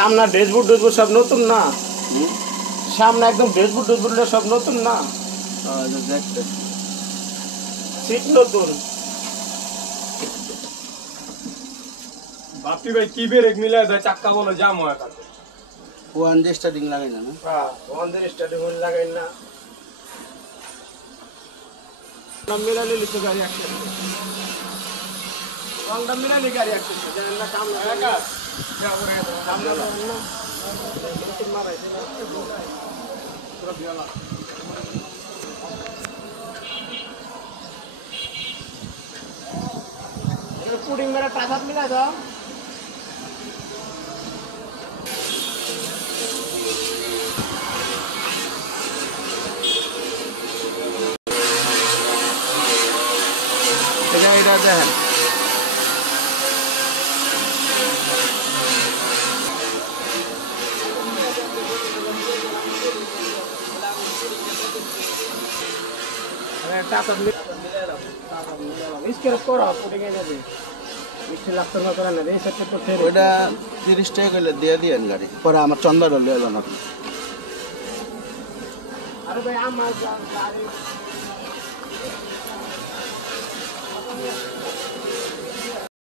সামনে ড্রেসবুট সব নতুন না, সামনে একদম ড্রেসবুট সব নতুন না, সিট নতুন। বাপি ভাই কি ব্রেক মিলাই দেয়, চাক্কা বলে জাম হয় তাতে। ওয়ান ডে স্টার্টিং লাগাই না? হ্যাঁ, আমাদের স্টার্টিং লাগাই না, মিলালি লিখে গাড়ি অ্যাক্সিডেন্ট, রংটা মিলালি গাড়ি অ্যাক্সিডেন্ট, জানেন না সামনে একা সামনে না মারাইছে না পুরো বিয়ালা। পুডিং মেরা টাকাত মিলাই দাও। এটা দেখেন, টাকাত মিলাই দাও, টাকাত মিলাই দাও স্কেচ করো, পুডিং এ যাবে মিষ্টি লাগতো না করে না, এই সেটটা তো ফের ওইটা 30 টাকা করলে দিয়ে দিয়েন গাড়ি, পরে আমার চন্দাটা লিয়ে যান আপনি। আরে ভাই আমার গাড়ি